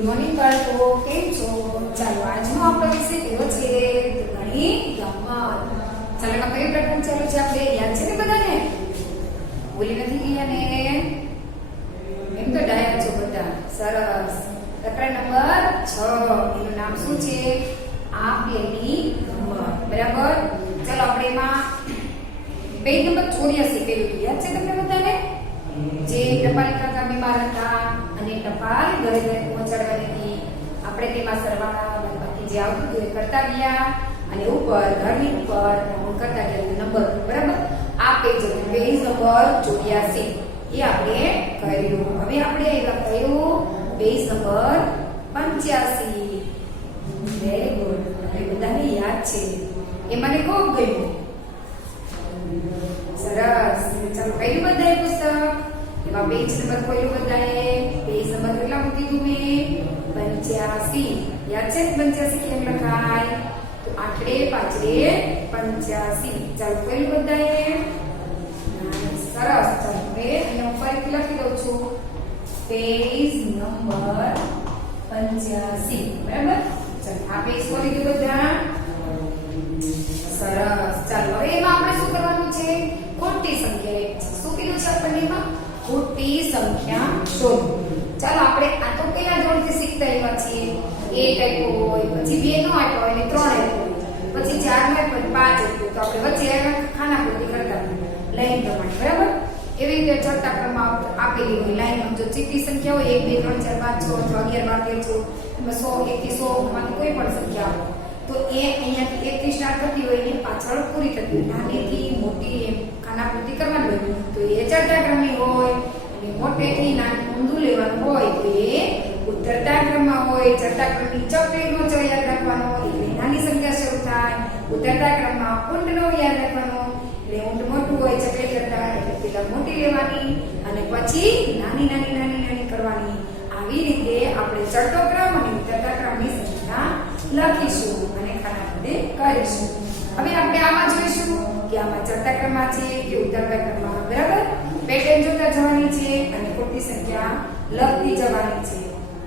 Good morning બાળકો, કેમ છો? ચાલો આજનો આપણો વિષય કયો છે? ગણિત ગમત. ચાલો એમાં કયું પ્રકરણ ચાલુ છે? આપણે યાદ છે ને બધાને? ભૂલી નથી ગયા ને? એમ તો ડાયા છો બધા. સરસ. પ્રકરણ નંબર 6. એનું નામ શું છે? આપેલી નંબર. બરાબર. ચાલો આપણે એમાં પેજ નંબર 84 પેલું યાદ છે તમને બધાને? જે ટપાલ કાકા બીમાર હતા અને ટપાલ ઘરે ઘરે પહોંચાડવાની હતી. આપણે તેમાં સરવાળા બાદબાકી જે આવતું હતું એ કરતા ગયા અને ઉપર ઘરની ઉપર કરતા ગયા નંબર. બરાબર. આ પેજ નંબર 84 એ આપણે કર્યું. હવે આપણે એવા કયું પેજ નંબર 85. Very good. આપણે બધાને યાદ છે. એ મને ખૂબ ગમ્યું. સરસ. ચાલો કયું બધાએ પુસ્તક? એમાં પેજ નંબર કયું બધાએ? પેજ નંબર કેટલા મૂકી દીધું મેં? 85. યાદ છે 85 કેમ લખાય? તો આઠડે પાછડે 85. ચાલો કયું બધાએ? સરસ. ચાલો હવે અહીંયા ઉપર લખી દઉં છું પેજ નંબર 85. બરાબર. ચાલો આ પેજ ખોલી દો બધા. સરસ. ચાલો હવે એમાં આપણે શું કરવાનું છે? ખોટી સંખ્યા. શું કીધું છે આપણને એમાં? ખોટી સંખ્યા શોધો. ચાલો આપણે આ તો પેલા ધોરણથી શીખતા આવ્યા છીએ. 1 આપ્યો હોય, પછી 2 નો આપ્યો હોય, 3 આપ્યો હોય, પછી 4 નો આપ્યો, 5 આપ્યો, તો આપણે વચ્ચે ખાના પૂર્તિ કરતા લાઈન પ્રમાણે. બરાબર. એવી રીતે ચડતા ક્રમમાં આપેલી હોય લાઈનમાં જો ચીટી સંખ્યા હોય 1 2 3 4 5 6 અથવા 11 12 13 14 એમાં 100 1 થી 100 માંથી કોઈ પણ સંખ્યા આવે તો એ અહીંયાથી 1 થી સ્ટાર્ટ થતી હોય એની પાછળ પૂરી થતી હોય. નાનીથી મોટી એમ ખાનાપૂર્તિ કરવાની હોય તો એ ચડતા ક્રમની હોય અને મોટેથી નાનું ઊંધું લેવાનું હોય તો એ ઉતરતા ક્રમમાં હોય. ચડતા ક્રમની ચોકડીનો ચ યાદ રાખવાનો એટલે નાની સંખ્યા શરૂ થાય. ઉતરતા ક્રમમાં ઊંડનો યાદ રાખવાનો એટલે ઊંડ મોટું હોય ચકડી કરતા એટલે પેલા મોટી લેવાની અને પછી નાની નાની નાની નાની કરવાની. આવી રીતે આપણે ચડતો ક્રમ અને ઉતરતા ક્રમની સંખ્યા લખીશું અને ખાનાપૂર્તિ કરીશું. હવે આપણે આમાં જોઈશું કે આમાં ચડતા ક્રમમાં છે કે ઉતરતા ક્રમમાં. બરાબર. પેટર્ન જોતા જવાની છે અને ખોટી સંખ્યા લખતી જવાની છે.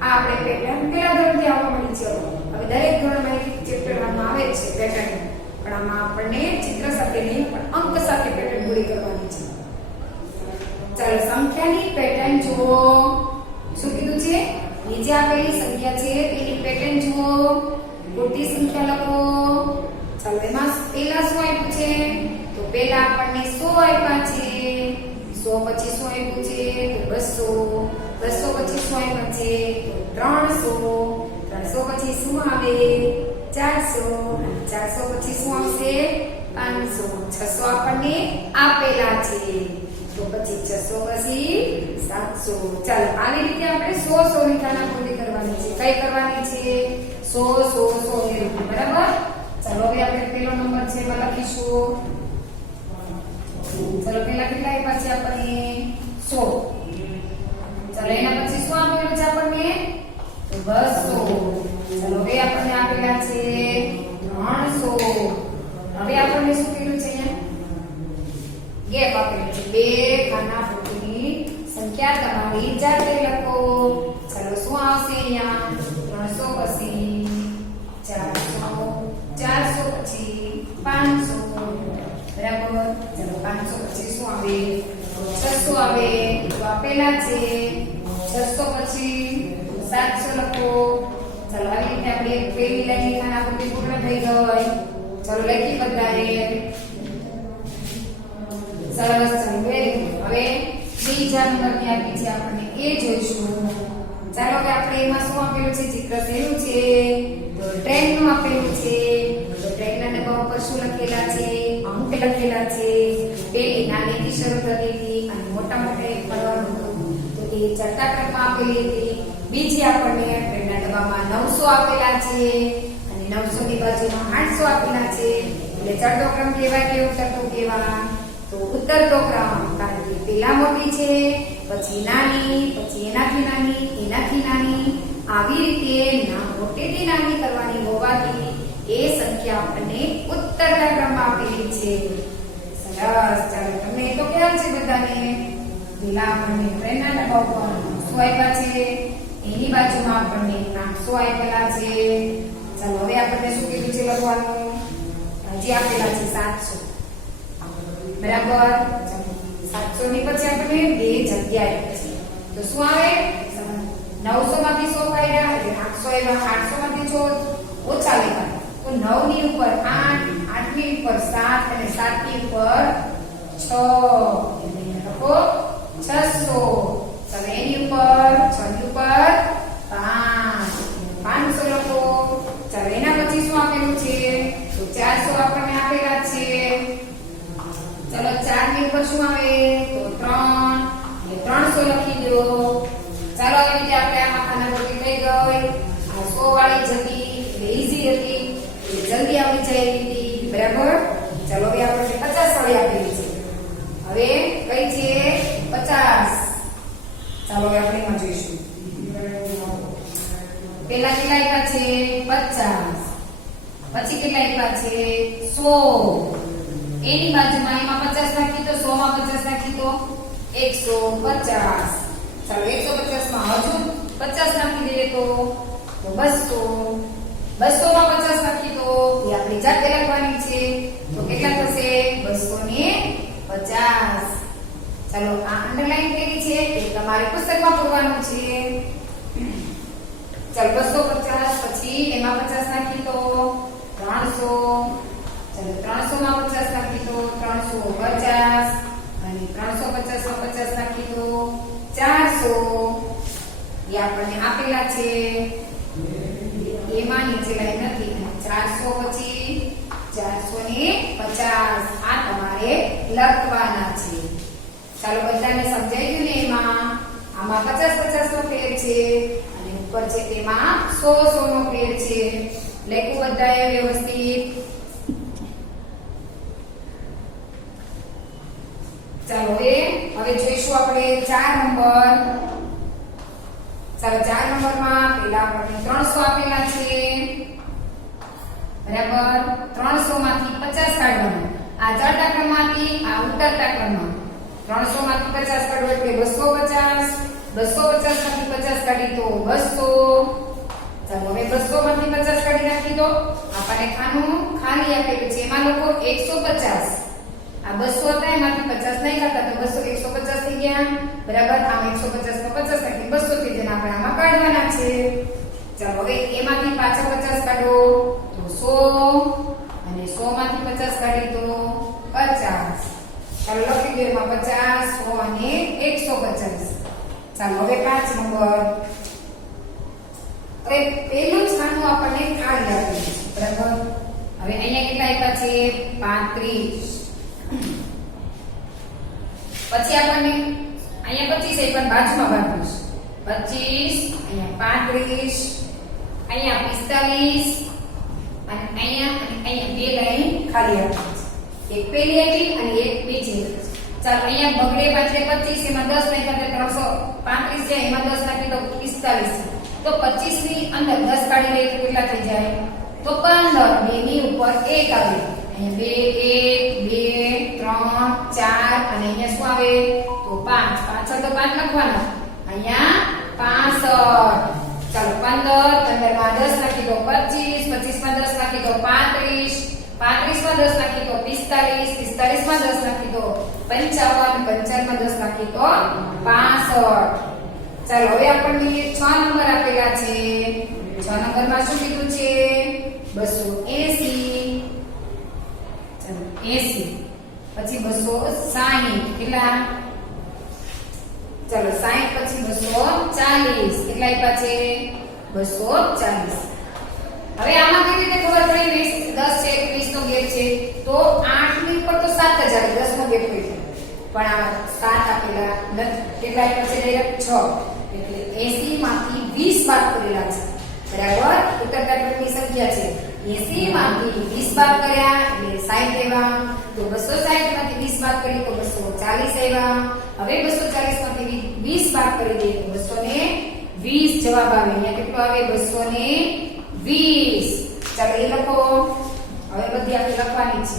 આ આપણે પેટર્ન પેલા ધોરણથી આવવા મળી છે. હવે દરેક ધોરણમાં એક ચેપ્ટરમાં આવે છે પેટર્ન, પણ આમાં આપણને ચિત્ર સાથે નહીં પણ અંક સાથે પેટર્ન પૂરી કરવાની છે. ચાલો સંખ્યાની પેટર્ન જુઓ. શું કીધું છે? નીચે આપેલી સંખ્યા છે તેની પેટર્ન જુઓ. ખોટી સંખ્યા લખો. ચાલો એમાં પહેલા શું આપ્યું છે? તો પહેલા આપણને 100 આપ્યા છે. 100 પછી શું આપ્યું છે? તો 200. 200 પછી શું આપ્યા છે? તો 300. 300 પછી શું આવે? 400. 400 પછી શું આવશે? 500. 600 આપણને આપેલા છે તો પછી 600 પછી 700. ચાલો આવી રીતે આપણે 100 ની ખાનાપૂર્તિ કરવાની છે. કઈ કરવાની છે? 100 100 100. બરાબર. ચાલો હવે આપણે પહેલો નંબર છે એમાં લખીશું. ચાલો પહેલા કેટલા આપ્યા છે આપણને? 100. ચાલો એના પછી શું આપેલું છે આપણને? તો 200. ચાલો હવે આપણને આપેલા છે 300. હવે આપણને શું કીધું છે અહીંયા? ગેપ આપેલું છે. બે ખાનાપૂર્તિની સંખ્યા તમારી જાતે લખો. ચાલો શું આવશે અહીંયા? 300 પછી 400. 400 પછી 500. બરાબર. ચાલો 500 પછી શું આવે? 600 આવે તો આપેલા છે. 600 પછી 700 લખો. ચાલો આવી રીતે આપણે પહેલી લાઈનની ખાનાપૂર્તિ પૂર્ણ થઈ ગઈ. ચાલો લખી બધાએ. સરસ. ચાલો વેરી ગુડ. હવે બીજા નંબરની આપી છે આપણને એ જોઈશું. ચાલો હવે આપણે એમાં શું આપેલું છે? ચિત્ર શેનું છે? તો ટ્રેનનું આપેલું છે. તો ટ્રેનના ડબ્બા ઉપર શું લખેલા છે? અંક લખેલા છે. પેલી નાનીથી શરૂ થતી હતી અને મોટા મોટા એક પડવાનું હતું તો એ ચડતા ક્રમમાં આપેલી હતી. બીજી આપણને ટ્રેનના ડબ્બામાં 900 આપેલા છે અને 900 ની બાજુમાં 800 આપેલા છે એટલે ચડતો ક્રમ કહેવાય કે ઉતરતો કહેવાય? તો ઉતરતો ક્રમ. કારણ કે પેલા મોટી છે પછી નાની પછી એનાથી નાની આવી રીતે મોટેથી નાની કરવાની હોવાથી એ સંખ્યા આપણને ઉત્તરતા ક્રમમાં આપેલી છે. સરસ. ચાલો તમને તો ખ્યાલ છે બધાને? પેલા આપણને ટ્રેનના ડબ્બા ઉપર શું આપ્યા છે? એની બાજુમાં આપણને 800 આપેલા છે. ચાલો હવે આપણને શું કીધું છે લખવાનું? હજી આપેલા છે 700. બરાબર. 700 ની પછી આપણને બે જગ્યા આપી છે. તો શું આવે? 900 માંથી 100 કાઢ્યા એટલે 800 આવ્યા. 800 માંથી 14 ઓછા લેવા. તો 9 ની ઉપર 8, 8 ની ઉપર 7 અને 7 ની ઉપર 6 એટલે લખો 600. ચાલો એની ઉપર 6 ની ઉપર 5 500 લખો. ચાલો એના પછી શું આપેલું છે? તો 400 આપણને આપેલા છે. ચાલો 4 ની ઉપર શું આવે? તો 3 એટલે 300 લખી દો. ચાલો આવી રીતે આપણે આ માથાના ગોટી થઈ ગઈ. આ 100 વાળી જતી એટલે ઈઝી હતી, એટલે જલ્દી આવડી જાય એવી હતી. બરાબર. ચાલો હવે આપણે 50 વાળી આપેલી છે. હવે કઈ છે? 50. ચાલો હવે આપણે એમાં જોઈશું. પેલા કેટલા આપ્યા છે? 50. પછી કેટલા આપ્યા છે? 100. એની બાજુમાં એમાં 50 નાખી તો 100 માં 50 નાખી તો 150. ચાલો 150 માં હજુ 50 નાખી દઈએ તો 200. 200 માં 50 નાખી તો એ આપણી જાતે લખવાની છે. તો કેટલા થશે? 250. ચાલો આ અંડરલાઈન કેવી છે એ તમારે પુસ્તકમાં પૂરવાનું છે. ચાલો 250 પછી એમાં 50 નાખી તો 300. ચાલો 300 માં 50 નાખી તો 350 અને 350 માં 50 નાખી તો 400. એ આપણને આપેલા છે. એમાં નીચે લાઈન નથી. 400 પછી 450 આ તમારે લખવાના છે. ચાલો બધાને સમજાઈ ગયું ને? એમાં આમાં 50 50 નો ફેર છે અને ઉપર છે તેમાં 100 100 નો ફેર છે. લખવું બધાએ વ્યવસ્થિત. ચાલો હવે જોઈશું આપણે 4 નંબર. ચાલો 4 નંબરમાં પેલા આપણને 300 આપેલા છે. બરાબર. 300 માંથી 50 કાઢવાનું. આ ચડતા ક્રમમાંથી આ ઉતરતા ક્રમમાં 300 માંથી 50 કાઢો એટલે 250. 250 માંથી 50 કાઢી તો 200. ચાલો હવે 200 માંથી 50 કાઢી નાખી તો આપણને ખાનું ખાલી આપેલું છે. એમાં લખો 150. આ 200 હતા એમાંથી 50 નહીં કાઢતા તો 200 150 થઈ ગયા. બરાબર. આમ 150 માં 50 નાખી 200 થઈ જાય. આપણે આમાં કાઢવાના છે. ચાલો હવે એમાંથી પાછા 50 કાઢો તો 100 અને 100 માંથી 50 કાઢી તો 50. ચાલો લખી દો એમાં 50 100 અને 150. ચાલો હવે 5 નંબર. હવે પેલું જ ખાનું આપણને ખાલી આપેલું છે. બરાબર. હવે અહીંયા કેટલા આપ્યા છે? 35. પછી આપણને અહીંયા 25 પણ બાજુમાં બાંધીશ. 25 અહીંયા 35 અહીંયા 45 અને અહીંયા બે લાઈન ખાલી આપી છે. એક પેલી હતી અને એક બીજી. ચાલો અહીંયા બગડે પાછળ 25 એમાં 10 નાખ્યા તો 335 છે. એમાં 10 નાખી તો 45. તો 25 ની અંદર 10 કાઢી લઈએ તો કેટલા થઈ જાય? તો 15. બે ની ઉપર 1 આવે. અહીંયા 2 1 2 3 4 અને અહીંયા શું આવે? તો 5. પાછળ તો 5 લખવાના. અહીંયા 65. ચાલો 15 15 માં 10 નાખી તો 25 25 માં 10 નાખી તો 35 35 માં 10 નાખી તો 45 45 માં 10 નાખી તો 55 55 માં 10 નાખી તો 65. ચાલો હવે આપણને 6 નંબર આપેલા છે. 6 નંબરમાં શું કીધું છે? 280. ચાલો 80 પછી 260 કેટલા? ચાલો 60 પછી 240 કેટલા આપ્યા છે? 240. હવે આમાં કેવી રીતે ખબર પડી? 10 છે 20 નો ગેપ છે તો 8 ની ઉપર તો 7 જ આવે. 10 નો ગેપ હોય છે પણ આમાં 7 આપેલા નથી. કેટલા આપ્યા છે? ડાયરેક્ટ 6. એટલે 80 માંથી 20 બાદ કરેલા છે. બરાબર. ઉત્તરતા ક્રમની સંખ્યા છે. 80 માંથી 20 બાદ કર્યા એટલે 60 આવ્યા. તો 260 માંથી 20 બાદ કરી તો 240 આવ્યા. હવે 240 માંથી 20 બાદ કરી દઈએ તો 220 જવાબ આવે. અહીંયા કેટલો આવે? 220. ચાલો એ લખો. હવે બધી આપણે લખવાની છે.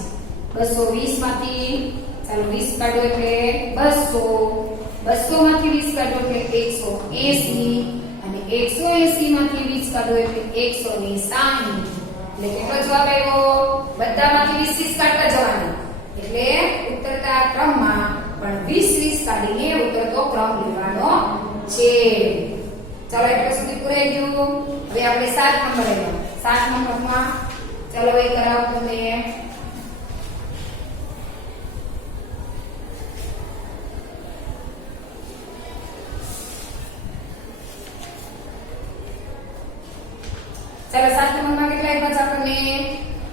220 માંથી ચાલો 20 કાઢો એટલે 200. 200 માંથી 20 કાઢો એટલે 180 અને 180 માંથી 20 કાઢો એટલે 160. એટલે કેટલો જવાબ આવ્યો? બધામાંથી 20 કાઢતા જવાના. એટલે ઉતરતા ક્રમમાં પણ 20 કાઢીને ઉતરતો ક્રમ લેવાનો છે. ચાલો એટલે સુધી પૂરાઈ ગયું. હવે આપણે 7 નંબર આવ્યો. 7 નંબરમાં ચાલો એ કરાવો તમે. ચાલો 7 નંબરમાં કેટલા આપ્યા છે આપણને?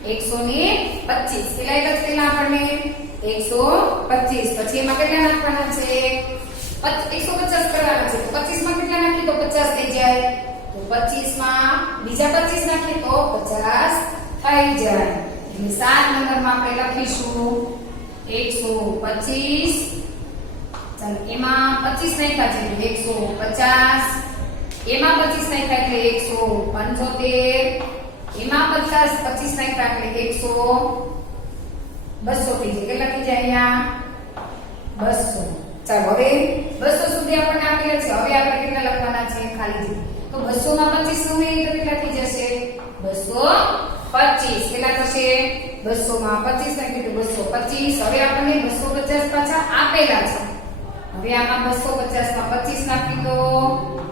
125. કેટલા આપ્યા છે પેલા આપણને? 125. પછી એમાં કેટલા નાખવાના છે? 150 કરવાના છે. તો 25 માં કેટલા નાખી તો 50 થઈ જાય. તો 25 માં બીજા 25 નાખીએ તો 50 થઈ જાય. એટલે 7 નંબરમાં આપણે લખીશું 125. ચાલો એમાં 25 નાખ્યા છે એટલે 150. એમાં 25 નાખ્યા એટલે 175. એમાં 25 નાખ્યા એટલે 200 થઈ જાય. કેટલા થઈ જાય અહીંયા? 200. ચાલો હવે 200 સુધી આપણને આપેલા છે. હવે આપણે કેટલા લખવાના છે? ખાલી તો 200 માં 25 ઉમેરીએ તો કેટલા થઈ જશે? 225. કેટલા થશે? 200 માં 25 નાખીએ તો 225. હવે આપણને 250 પાછા આપેલા છે. હવે આમાં 250 માં 25 નાખી તો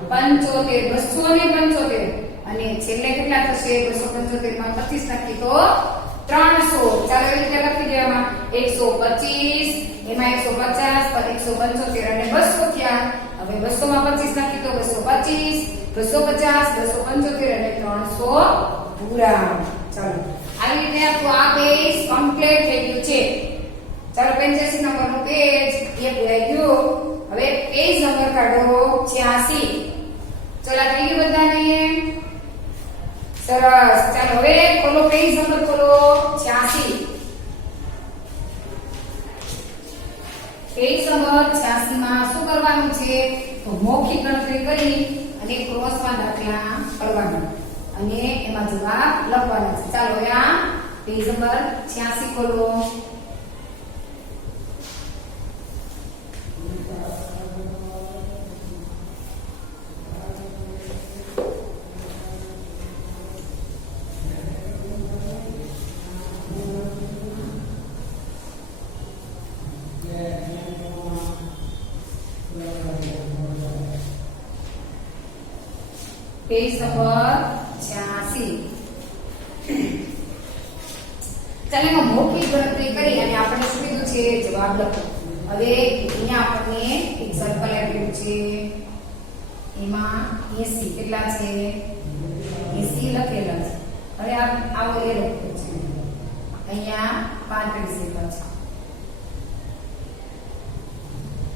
75. 275 અને છેલ્લે કેટલા થશે? 275 માં 25 નાખી તો 300. ચાલો એ રીતે લખી દેવામાં 125. એમાં 150 પર 175 અને 200 થયા. હવે 200 માં 25 નાખી તો 225. 250 275 અને 300 પૂરા. ચાલો આવી રીતે આપણું આ પેજ કમ્પ્લીટ થઈ ગયું છે. ચાલો 85 નંબરનું પેજ એ પૂરાઈ ગયું. હવે પેજ નંબર કાઢો 86. ચલો થઈ ગયું બધાને? સરસ. ચાલો હવે ખોલો પેજ નંબર ખોલો 86. પેજ નંબર 86 માં શું કરવાનું છે? તો મૌખિક ગણતરી કરી અને ક્રોસમાં દાખલા કરવાના અને એમાં જવાબ લખવાના છે. ચાલો હવે આ પેજ નંબર 86 ખોલો. Page number 86. ચાલો એમાં મૌખિક ગણતરી કરી અને આપણે શું કીધું છે? જવાબ લખો. હવે અહીંયા આપણને એક સર્કલ આપ્યું છે. એમાં 80 કેટલા છે? 80 લખેલા છે. હવે આવો એ લખ્યો છે. અહીંયા 35 લખ્યા છે.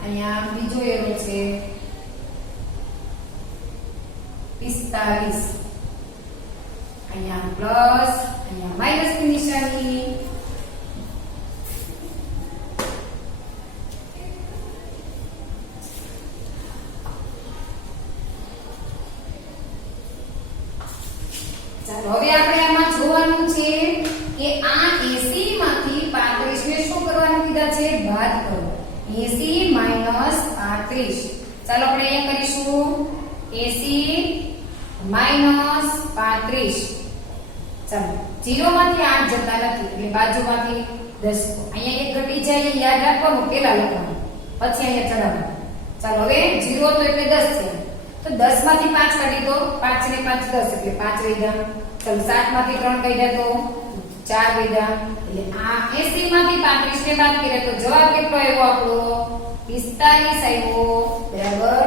અહીંયા બીજો એરો છે 45. અહીંયા પ્લસ અહીંયા માઈનસ ની નિશાની. ચાલો હવે આપણે આમાં જોવાનું છે કે આ 80 માંથી 35 ને શું કરવાનું કીધા છે? બાદ કરો. 80 માઈનસ 35. ચાલો આપણે અહીંયા કરીશું 80 માઈનસ 35. ચાલો 0 માંથી 8 જતા નથી એટલે બાજુમાંથી 10. અહીંયા એક ઘટી જાય યાદ રાખવાનું, પેલા લખવાનું પછી અહીંયા ચડાવવાનું. ચાલો હવે 0 તો એટલે 10 છે તો 10 માંથી 5 કાઢી દો. 5 ને 5 10 એટલે 5 વધ્યા. ચાલો 7 માંથી 3 કાઢ્યા તો 4 વધ્યા. એટલે આ 80 માંથી 35 ને બાદ કર્યા તો જવાબ કેટલો આવ્યો આપણો? 45 આવ્યો. બરાબર.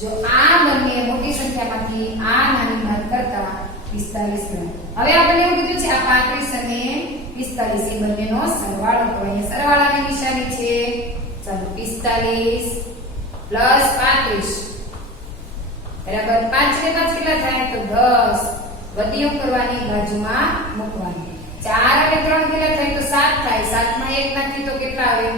જો આ બંને મોટી સંખ્યામાંથી આ નાની બાદ કરતા 45 મળે. હવે આપણે એવું કીધું છે આ 35 અને 45 એ બંનેનો સરવાળો. તો અહીંયા સરવાળાની નિશાની છે. ચાલો 45 પ્લસ 35 બરાબર 5 ને 5 કેટલા થાય? તો 10. બધી કરવાની બાજુમાં મૂકવાની. 4 અને 3 કેટલા થાય? તો 7 થાય. 7 માં 1 નાખી તો કેટલા આવે?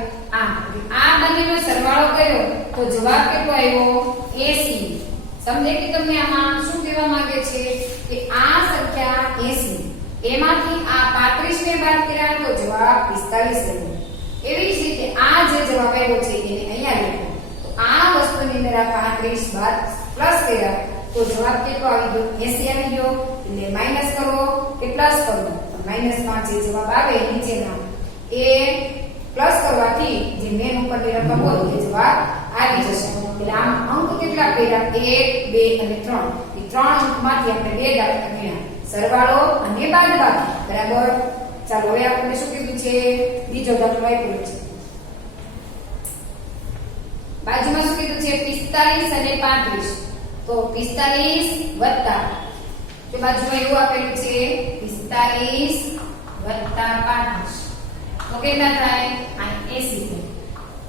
8. આ બંનેનો સરવાળો કર્યો તો જવાબ કેટલો આવ્યો? 80. સમજે કે તમને આમાં શું કહેવા માંગે છે કે આ સંખ્યા 80 એમાંથી આ 35 ને બાદ કર્યા તો જવાબ 45 આવ્યો. એવી જ રીતે આ જે જવાબ આવ્યો છે એને અહીંયા લખો. તો આ વસ્તુની અંદર આ 35 બાદ પ્લસ કર્યા તો જવાબ કેટલો આવી ગયો 80 આવી ગયો એટલે માઈનસ કરો કે પ્લસ કરો માઈનસ માં જે જવાબ આવે નીચેના એ પ્લસ કરવાથી જે મેન ઉપરની રકમ હોય એ જવાબ આવી જશે એટલે આમ અંક કેટલા કર્યા 1 2 અને 3 એ ત્રણ અંકમાંથી આપણે બે દાખલા ગણ્યા સરવાળો અને બાદબાકી બરાબર ચાલો હવે આપણે શું કીધું છે બીજો દાખલો આપ્યો છે બાજુમાં શું કીધું છે 45 અને 35 તો 45 વત્તા તે બાજુમાં એવું આપેલું છે 45 વત્તા 35 તો કેટલા થાય આ 80 થાય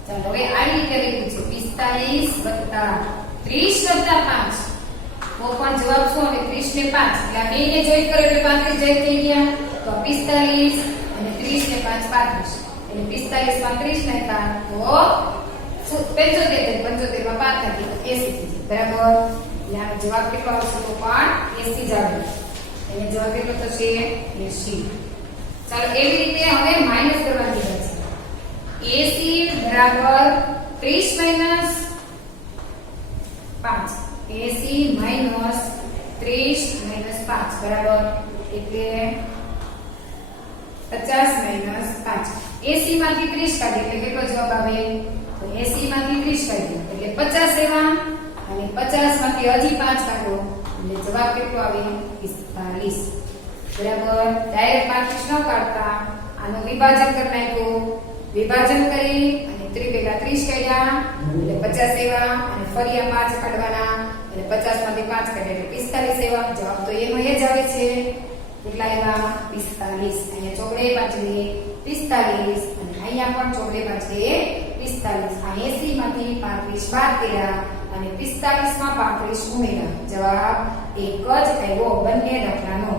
ચાલો હવે આ રીતે લખ્યું છે 45 વત્તા 30 વત્તા 5 તો પણ જવાબ શું આવે 30 ને 5 એટલે આ બેને જોઈન્ટ કરો એટલે 35 જાય થઈ ગયા તો 45 અને 30 ને 5 35 એટલે 45 માં 30 નાખ્યા તો 75 માં 5 નાખી તો 80 બરાબર એટલે આનો જવાબ કેટલો આવશે તો પણ 80 જ આવે એને જવાબ કેટલો થશે 80 ચાલો એવી રીતે હવે માઈનસ કરવાની છે 80 બરાબર 30 5 80 minus 30 minus 5 બરાબર એટલે 50 minus 5 80 માંથી 30 કાઢીએ એટલે કેટલો જવાબ આવે તો 80 માંથી 30 કાઢીએ એટલે 50 એવા અને 50 માંથી હજી 5 કાઢો એટલે જવાબ કેટલો આવે 45 બરાબર ડાયરેક્ટ 35 ન કાઢતા આનો વિભાજન કરી નાખ્યું વિભાજન કરી અને 3 ભેગા 30 કાઢ્યા એટલે 50 એવા અને ફરી આ 5 કાઢવાના એટલે 50 માંથી 5 કાઢે એટલે 45 એવા જવાબ તો એનો એ જ આવે છે કેટલા એવા 45 અહીંયા ચોકડે પાછળે 45 અને અહીંયા પણ ચોકડે પાછળે 45 આ 80 માંથી 35 બાદ કર્યા અને 45 માં 35 ઉમેર્યા જવાબ એક જ આવ્યો બંને દાખલાનો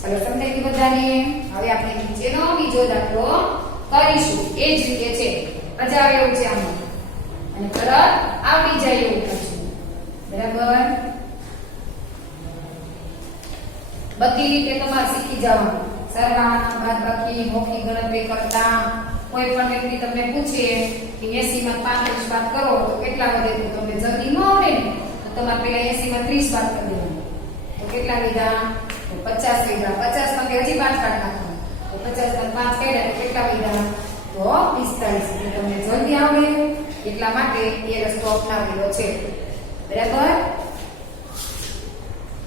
ચાલો સમજાઈ ગયું બધાને હવે આપણે નીચેનો બીજો દાખલો કરીશું એ જ રીતે છે મજા આવે એવું છે આમાં અને તરત આવડી જાય એવું કરશું બરાબર બધી રીતે તમારે શીખી જવાનું સરવાળા બાદબાકી મૌખિક ગણતરી કરતા કોઈ પણ વ્યક્તિ તમને પૂછે કે 80 માં 35 બાદ કરો તો કેટલા વધે તો તમને જલ્દી ન આવડે ને તો તમારે પહેલા 80 માં 30 બાદ કરી દેવાનું તો કેટલા લીધા તો 50 લીધા 50 માંથી હજી 5 કાઢ નાખો તો 50 માં 5 કાઢ્યા તો કેટલા લીધા તો 45 એટલે તમને જલ્દી આવડે એટલા માટે એ રસ્તો અપનાવેલો છે બરાબર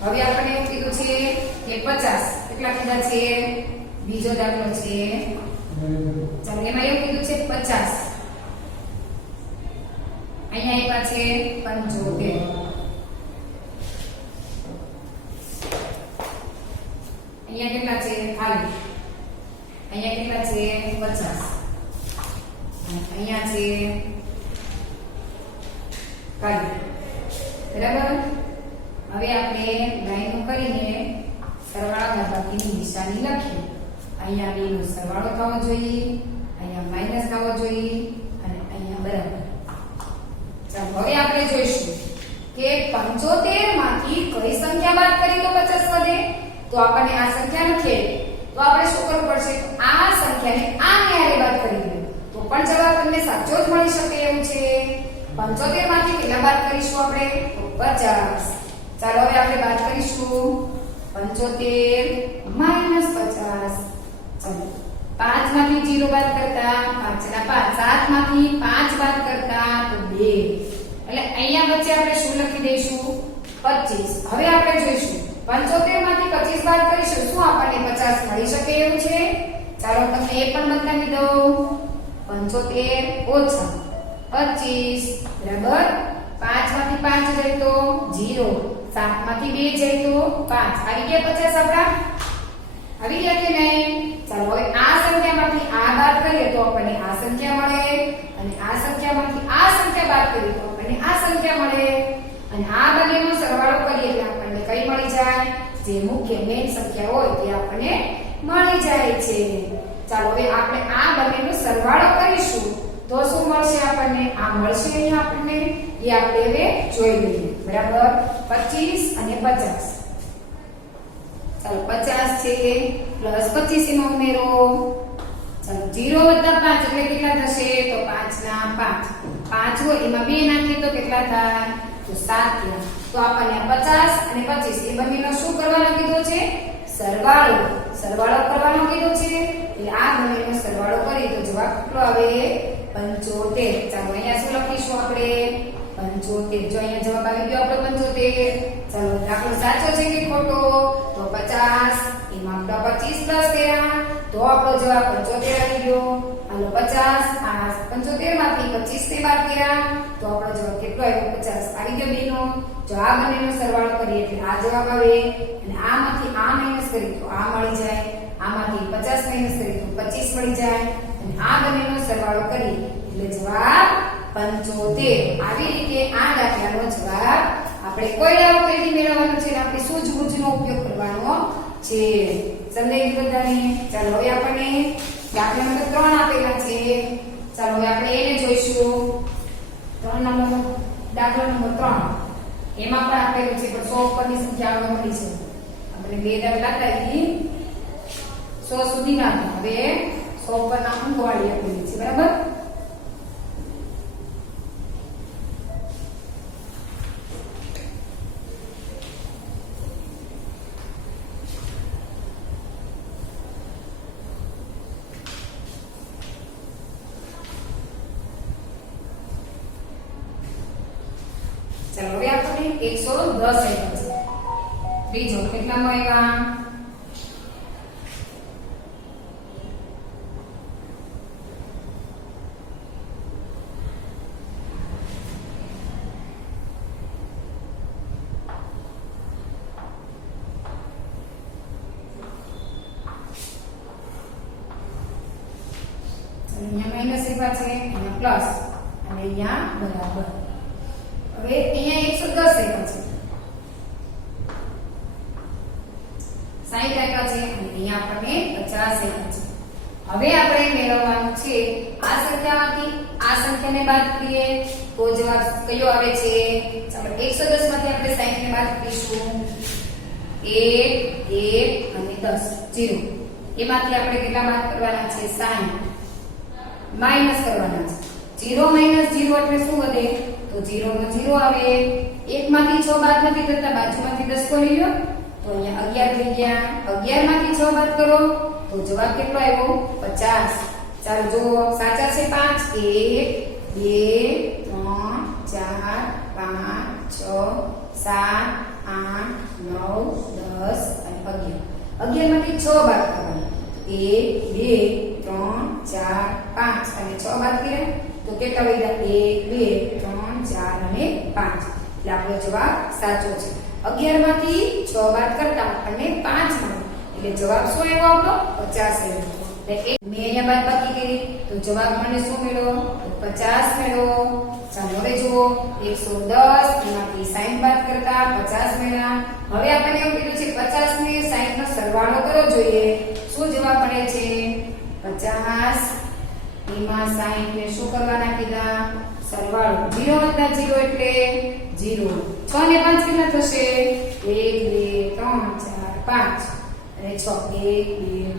હવે આપણે એવું કીધું છે કે 50 કેટલા કીધા છે બીજો દાખલો છે ચાલો એમાં એવું કીધું છે 50 અહીંયા આપ્યા છે 75 અહીંયા કેટલા છે ખાલી અહીંયા કેટલા છે 50 અહીંયા છે ખાલી બરાબર હવે આપણે લાઈનો કરીને સરવાળા બાદબાકીની નિશાની લખીએ અહીંયા b નો સરવાળો થવો જોઈએ અહીંયા માઈનસ થવો જોઈએ અને અહીંયા બરાબર ચાલો હવે આપણે જોઈશું કે 75 માંથી કઈ સંખ્યા બાદ કરી તો 50 વધે તો આપણને આ સંખ્યા લખીએ તો આપણે શું કરવું પડશે આ સંખ્યાને આની હારે બાદ કરી દઈએ તો પણ જવાબ તમને સાચો જ મળી શકે એવું છે 75 માંથી કેટલા બાદ કરીશું આપણે તો 50 ચાલો હવે આપણે બાદ કરીશું 75 minus 50 ચાલો 5 માંથી 0 બાદ કરતા 5 ના 5 7 માંથી 5 બાદ કરતા તો 2 એટલે અહીંયા વચ્ચે આપણે શું લખી દઈશું 25 હવે આપણે જોઈશું 75 માંથી 25 બાદ કરીશું શું આપણને 50 મળી શકે એવું છે ચાલો તમને એ પણ બતાવી દઉં 75 ઓછા 25 બરાબર 5 માંથી 5 જાય તો 0 7 માંથી 2 જાય તો 5 આવી ગયા 50 આપડા આવી ગયા કે નહીં ચાલો હવે આ સંખ્યામાંથી આ બાદ કરીએ તો આપણને આ સંખ્યા મળે અને આ સંખ્યામાંથી આ સંખ્યા બાદ કરીએ તો આપણને આ સંખ્યા મળે અને આ બંનેનો સરવાળો કરીએ એટલે આપણને કઈ મળી જાય જે મુખ્ય મેઇન સંખ્યા હોય તે આપણને મળી જાય છે ચાલો હવે આપણે આ બંનેનો સરવાળો કરીશું તો શું મળશે આપણને આ મળશે અહીંયા આપણને એ આપણે હવે જોઈ લઈએ બરાબર 25 અને 50 ચાલો 50 છે પ્લસ 25 એમાં ઉમેરો ચાલો 0 વત્તા 5 એટલે કેટલા થશે તો 5 ના 5 5 હોય એમાં 2 નાખીએ તો કેટલા થાય તો 7 થયા તો તો આપણને 50 અને 25 એ બંનેનો શું કરવાનો કીધો છે? સરવાળો. સરવાળો કરવાનો કીધો છે. એટલે આ બંનેનો સરવાળો કરી તો જવાબ કેટલો આવે? 75. ચાલો અહીંયા શું લખીશું આપણે? 75. જો અહીંયા જવાબ આવી ગયો આપણો 75. ચાલો દાખલો સાચો છે કે ખોટો? તો 50 એમાં આપણે 25 પ્લસ કર્યા તો આપણો જવાબ 75 આવી ગયો. હાલો 50 આ 75 માંથી 25 ને બાદ કર્યા તો આપણો જવાબ કેટલો આવ્યો? 50 આવી ગયો બેનો. જો આ બંનેનો સરવાળો કરીએ એટલે આ જવાબ આવે અને આમાંથી આ માઈનસ કરીએ તો આ મળી જાય. આમાંથી 50 માઈનસ કરીએ તો 25 મળી જાય અને આ બંનેનો સરવાળો કરીએ એટલે જવાબ 75. આવી રીતે આ દાખલાનો જવાબ આપણે કોયડા ઉકેલથી મેળવવાનો છે. આપણે સૂઝબૂઝનો ઉપયોગ કરવાનો છે. સમજાઈ ગયું બધાને? ચાલો હવે આપણે દાખલા નંબર 3 આપેલા છે. ચાલો હવે આપણે એને જોઈશું. 3 નંબર દાખલો નંબર 3 એમાં પણ આપેલું છે પણ 100 ઉપરની સંખ્યા આવવા મળી છે. આપણે બે દાખલા આપી 100 સુધીના હવે 100 ઉપરના અંકવાળી આપેલી છે. બરાબર? ચાલો હવે આપણે 110 આપ્યા છે. ત્રીજો કેટલામાં આવ્યા? અહીંયા માઈનસ આપ્યા છે, અહીંયા પ્લસ અને અહીંયા બરાબર. હવે અહીંયા 110 આપ્યા છે. 60 આપ્યા છે અને અહીંયા આપણને 50 આપ્યા છે. હવે આપણે મેળવવાનું છે આ સંખ્યામાંથી આ સંખ્યાને બાદ કરીએ તો જવાબ કયો આવે છે? ચાલો 110 માંથી આપણે 60 ને બાદ કરીશું. 1 1 અને 10 0. એમાંથી આપણે કેટલા બાદ કરવાના છે? 60. માઈનસ કરવાના છે. 0 માઈનસ 0 એટલે શું વધે? તો 0 નો 0 આવે. 1 માંથી 6 બાદ નથી કરતા, બાજુમાંથી 10 કરી લો તો અહીંયા 11 થઈ ગયા. 11 માંથી 6 બાદ કરો તો જવાબ કેટલો આવ્યો? 50. ચાલો જુઓ સાચા છે 5 1 2 3 4 5 6 7 8 9 10 અને 11. 11 માંથી 6 બાદ કરવાના. 1 2 3 4 5 અને 6 બાદ કર્યા તો કેટલા વધ્યા? 1 2 3 4 અને 5. એટલે આપણો જવાબ સાચો છે. 11 માંથી 6 બાદ કરતા આપણને 5 મળે એટલે જવાબ શું આવ્યો આપણો? 50 આવ્યો. એટલે મેં અહીંયા બાદબાકી કરી તો જવાબ મને શું મળ્યો? 50 મળ્યો. ચાલો હવે જુઓ 110 એમાંથી 60 બાદ કરતા 50 મળ્યા. હવે આપણને એવું કીધું છે 50 ને 60 નો સરવાળો કરવો જોઈએ. શું જવાબ મળે છે? 50 એમાં 60 ને શું કરવાના કીધા? સરવાળો. 0 વત્તા 0 એટલે 0. 6 ને 5 કેટલા થશે? 1 2 3 4 5 અને 6 1 2 3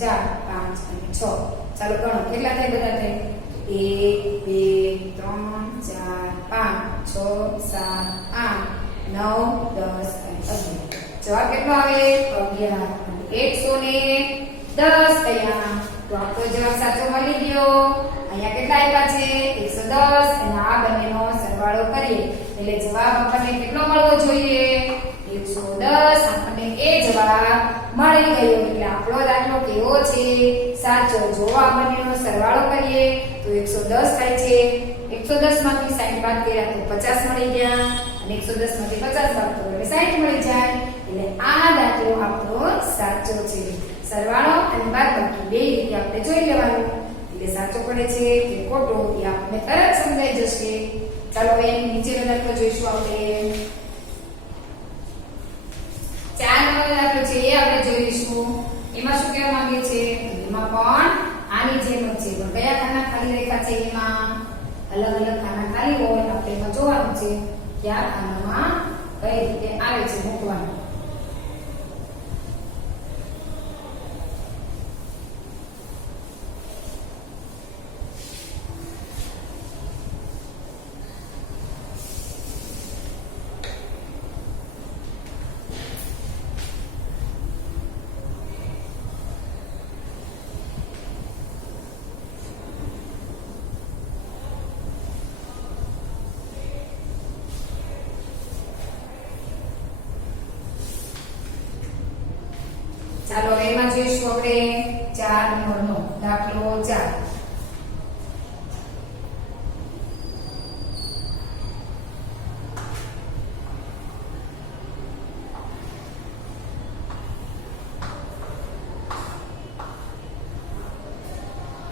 4 5 અને 6. ચાલો ગણો કેટલા થાય? બધા થાય 1 2 3 4 5 6 7 8 9 10 અને 11. જવાબ કેટલો આવે? 11. 110 અહીંયા તો આપણો જવાબ સાચો મળી ગયો. અહીંયા કેટલા આપ્યા છે? 110 અને આ બંનેનો સરવાળો કરીએ એટલે જવાબ આપણને કેટલો મળવો જોઈએ? 110. આપણને એ જવાબ મળી ગયો. એટલે આપણો દાખલો કેવો છે? સાચો. જો આ બંનેનો સરવાળો કરીએ તો 110 થાય છે. 110 માંથી 60 બાદ કર્યા તો 50 મળી ગયા અને 110 માંથી 50 બાદ કરો એટલે 60 મળી જાય. એટલે આ દાખલો આપણો સાચો છે. સરવાળો અને બાદબાકી બે રીતે આપણે જોઈ લેવાનું એટલે સાચો પડે છે કે ખોટો એ આપણને તરત સમજાઈ જશે. ચાલો હવે એની નીચેનો દાખલો જોઈશું આપણે. 4 નંબરનો દાખલો છે એ આપણે જોઈશું. એમાં શું કહેવા માંગે છે? એમાં પણ આની જેમ જ છે પણ કયા ખાના ખાલી રેખા છે? એમાં અલગ અલગ ખાના ખાલી હોય આપણે એમાં જોવાનું છે કે આ ખાનામાં કઈ રીતે આવે છે મૂકવાનું. ચાલો હવે એમાં જોઈશું આપણે 4 નંબરનો દાખલો 4.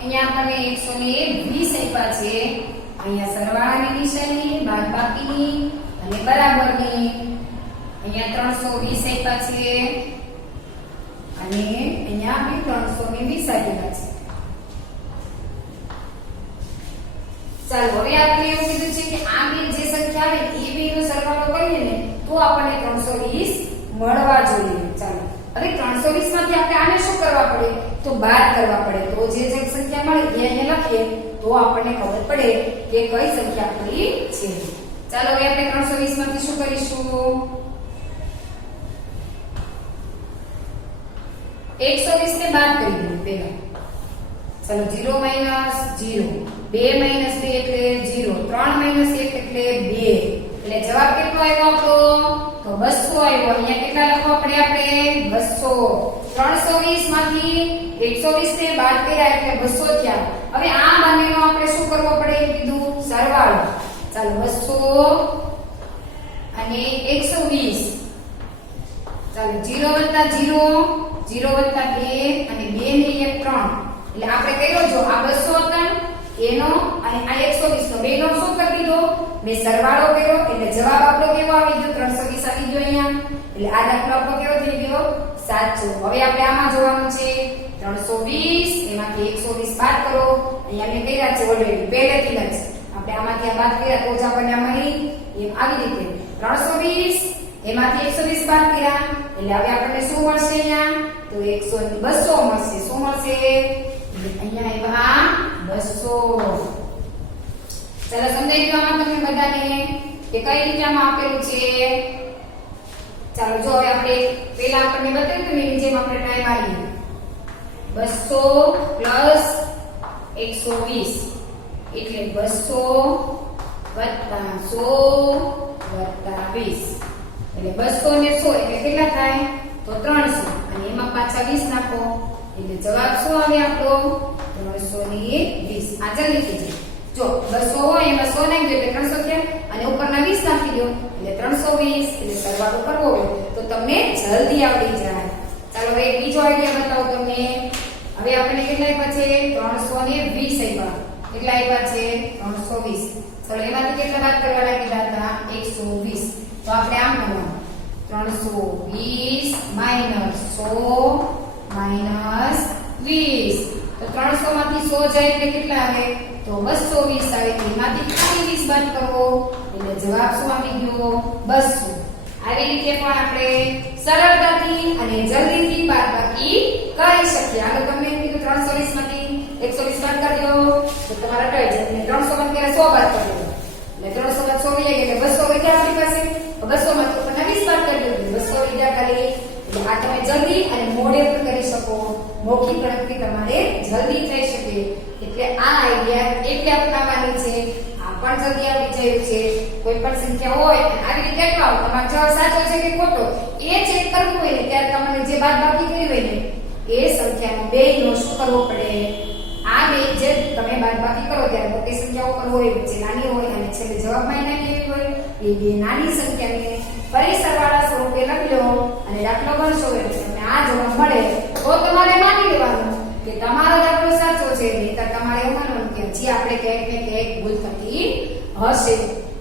અહીંયા આપણને 120 આપ્યા છે. અહીંયા સરવાળાની નિશાની, બાદબાકીની અને બરાબરની. અહીંયા 320 આપ્યા છે અને અહીંયા બી 320 આપેલા છે. ચાલો હવે આપણે એવું કીધું છે કે આ બે જે સંખ્યા આવે એ બે નો સરવાળો કરીએ ને તો આપણને 320 મળવા જોઈએ. ચાલો હવે 320 માંથી આપણે આને શું કરવા પડે તો બાદ કરવા પડે. તો જે સંખ્યા મળે એ અહીંયા લખીએ તો આપણને ખબર પડે કે કઈ સંખ્યા આપણી છે. ચાલો હવે આપણે 320 માંથી શું કરીશું 120 ને બાદ કરી દઈએ પહેલા. ચાલો 0 માઈનસ 0, 2 માઈનસ 2 એટલે 0, 3 માઈનસ 1 એટલે 2. એટલે જવાબ કેટલો આવ્યો આપણો તો 200 આવ્યો. અહીંયા કેટલા લખવા પડે આપણે 200. 320 માંથી 120 ને બાદ કર્યા એટલે 200 થયા. હવે આ બંનેનો આપણે શું કરવો પડે કીધું સરવાળો. ચાલો 200 અને 120. ચાલો 0 + 0 0 + 2 અને 2 ને 1 3. એટલે આપણે કર્યો જો આ 200 હતા એનો અને આ 120 નો બેનો શું કરી દીધો બે સરવાળો કર્યો એટલે જવાબ આપણો કેવો આવી ગયો 320 આવી ગયો અહીંયા. એટલે આ દાખલો આપણો કેવો થઈ ગયો સાચો. હવે આપણે આમાં જોવાનું છે 320 એમાંથી 120 બાદ કરો. અહીંયા મેં કર્યા છે ઓલરેડી પહેલેથી જ આપણે આમાંથી આ બાદ કર્યા તો જ આપણને આ મળી. એમ આવી રીતે 320 એમાંથી 120 બાદ કર્યા એટલે હવે આપણને શું મળશે અહીંયા તો 200 મળશે. શું મળશે અહીંયા આવ્યા 200. ચાલો સમજાઈ ગયું આમાં તમને બધાને કે કઈ રીતે આમાં આપેલું છે. ચાલો જો હવે આપણે પહેલા આપણને બતાવ્યું ને જેમ આપણે ટ્રાય મારીએ 200 પ્લસ 120 એટલે 200 વત્તા 100 વત્તા 20 એટલે 200 ને 100 એટલે કેટલા થાય તો 300 અને એમાં પાછા 20 નાખો એટલે જવાબ શું આવે આપણો 320. આ જલ્દી થઈ જાય. જો 200 હોય એમાં 100 નાખી દો એટલે 300 થયા અને ઉપરના 20 નાખી દો એટલે 320. એટલે સરવાળો કરવો હોય તો તમને જલ્દી આવડી જાય. ચાલો હવે બીજો આઈડિયા બતાવો તમને. હવે આપણે કેટલા આપ્યા છે 320 આપ્યા. કેટલા આપ્યા છે 320. ચાલો એમાંથી કેટલા બાદ કરવાના કીધા હતા 120. તો આપણે આમ કરવાનું 320 માઈનસ 100 માઈનસ 20. તો 300 માંથી 100 જાય એટલે કેટલા આવે તો 220 આવે. એમાંથી ખાલી 20 બાદ કરો એટલે જવાબ શું આવી ગયો 200. આવી રીતે પણ આપણે સરળતાથી અને જલ્દીથી બાદબાકી કરી શકીએ. હાલો તમને એમ કીધું 320 માંથી 120 બાદ કરી દો તો તમારા કઈ જાય અને 300 માંથી 100 બાદ કરી દો એટલે 300 બાદ 100 વઈ એટલે 200 વઈ ગયા આપણી પાસે. 200 માંથી ઉપરના 20 બાદ કરી દો 200 વઈ ગયા ખાલી. એટલે આ તમે જલ્દી અને મોડે પણ કરી શકો. મૌખિક ગણતરી તમારે જલ્દી થઈ શકે. એટલે આ આઈડિયા એટલે અપનાવવાની છે. આ પણ જલ્દી આવડી જાય છે. કોઈ પણ સંખ્યા હોય અને આવી રીતે અટકાવો તમારો જવાબ સાચો છે કે ખોટો એ ચેક કરવું હોય ને ત્યારે તમારે જે બાદબાકી કરી હોય ને એ સંખ્યાનો બેયનો શું કરવો પડે આ બે જે તમે બાદબાકી કરો ત્યારે મોટી સંખ્યાઓ પર હોય વચ્ચે નાની હોય અને છેલ્લે જવાબમાં નાની એવી હોય એ બે નાની સંખ્યાને ફરી સરવાળા સ્વરૂપે લખી લો અને દાખલો ગણશો એટલે તમને આ જવાબ મળે તો તમારે માની લેવાનું કે તમારો દાખલો સાચો છે. નહીંતર તમારે એવું માનવાનું કે હજી આપણે ક્યાંક ને ક્યાંક ભૂલ થતી હશે.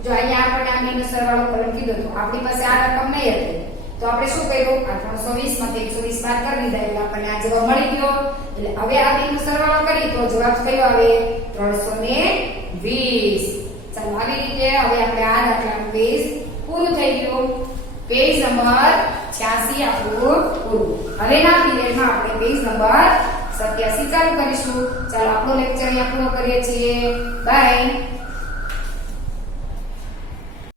જો અહીંયા આપણને આ બેનો સરવાળો કરવાનું કીધું તો આપણી પાસે આ રકમ નહીં હતી તો આપણે શું કર્યું આ 320 માંથી 120 બાદ કરી દીધા એટલે આપણને આ જવાબ મળી ગયો. એટલે હવે આ બેનો સરવાળો કરી તો જવાબ કયો આવે 320. ચાલો આવી રીતે હવે આપણે આ દાખલાનું પેજ પૂરું થઈ ગયું. પેજ નંબર 86 આપણું પૂરું. હવેના પીરિયડમાં આપણે પેજ નંબર 87 ચાલુ કરીશું. ચાલો આપણો લેક્ચર અહીંયા પૂરો કરીએ છીએ. બાય.